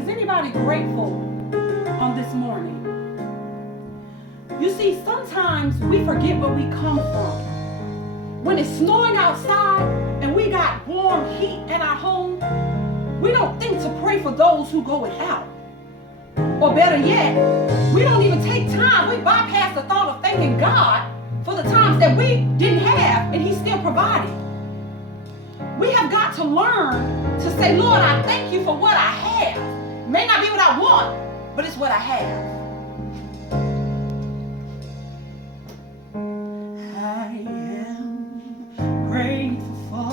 Is anybody grateful on this morning? You see, sometimes we forget where we come from. When it's snowing outside and we got warm heat in our home, we don't think to pray for those who go without. Or better yet, we don't even take time. We bypass the thought of thanking God for the times that we didn't have and He still provided. We have got to learn to say, Lord, I thank you for what I have. May not be what I want, but it's what I have. I am grateful for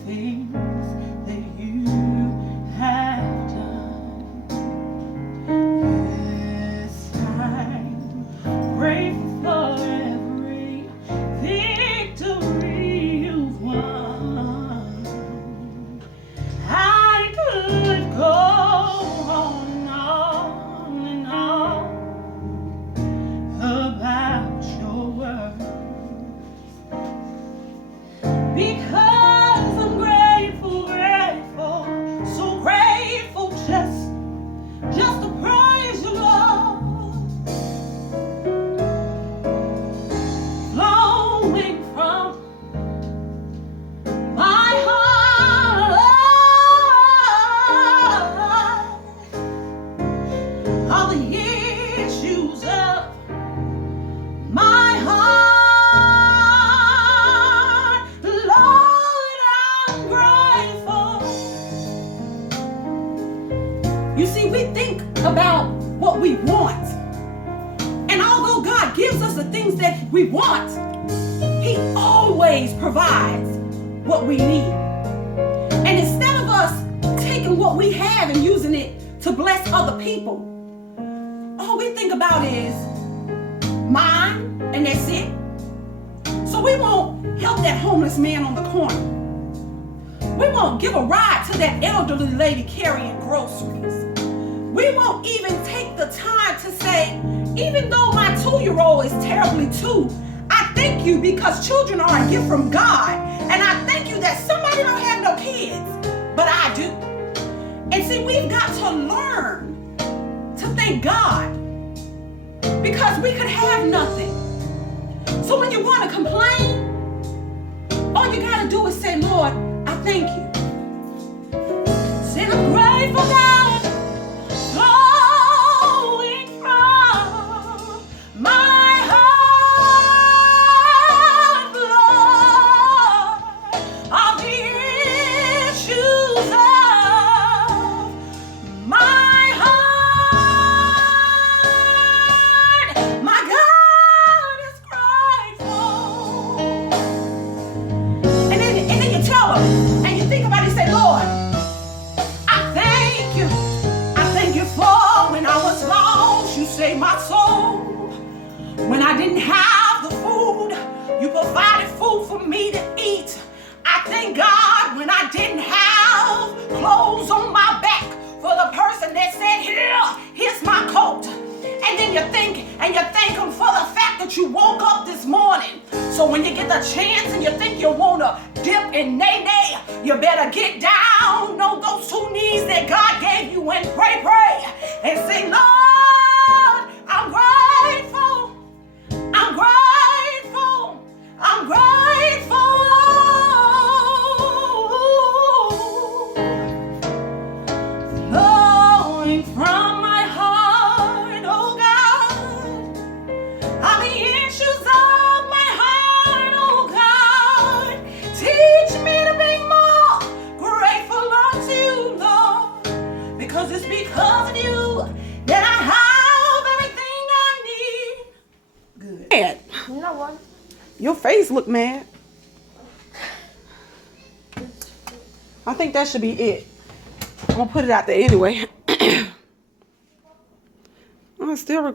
the things that you have done. Yes, I'm grateful for every victory you've won. I could go on and on about your words because I'm grateful, so grateful just to praise you, Lord, flowing from my heart. All the issues of my heart, Lord, I'm grateful. You see, we think about what we want, and although God gives us the things that we want, He always provides what we need. And instead of us taking what we have and using it to bless other people, all we think about is mine, and that's it. So we won't help that homeless man on the corner. We won't give a ride to that elderly lady carrying groceries. We won't even take the time to say, even though my 2-year-old is terribly too, I thank you because children are a gift from God. And I thank you that somebody don't have no kids, but I do. And see, we've got to learn to thank God because we could have nothing. So when you want to complain, all you got to do is say, Lord, I thank you. Say, I'm grateful, God, flowing from my heart, Lord, all the issues of my heart. My God is grateful. And then you tell Him, and you think about it, say, Lord, I thank you. I thank you for when I was lost, you saved my soul. When I didn't have the food, you provided food for me to eat. I thank God when I didn't have clothes on my back for the person that said, here's my coat. And then you thank Him for the fact that you woke up this morning. So when you get the chance and you think you want to dip in nay-nay, you better get down on those 2 knees that God gave you and pray, and say, Lord, I'm grateful, I'm grateful, I'm grateful. Flowing from my heart, oh God, all the issues of my heart, oh God, teach me to be more grateful unto you, Lord, because it's because of you that I have everything I need. Good. You know what? Your face look mad. I think that should be it. I'm gonna put it out there anyway. I'm still recording.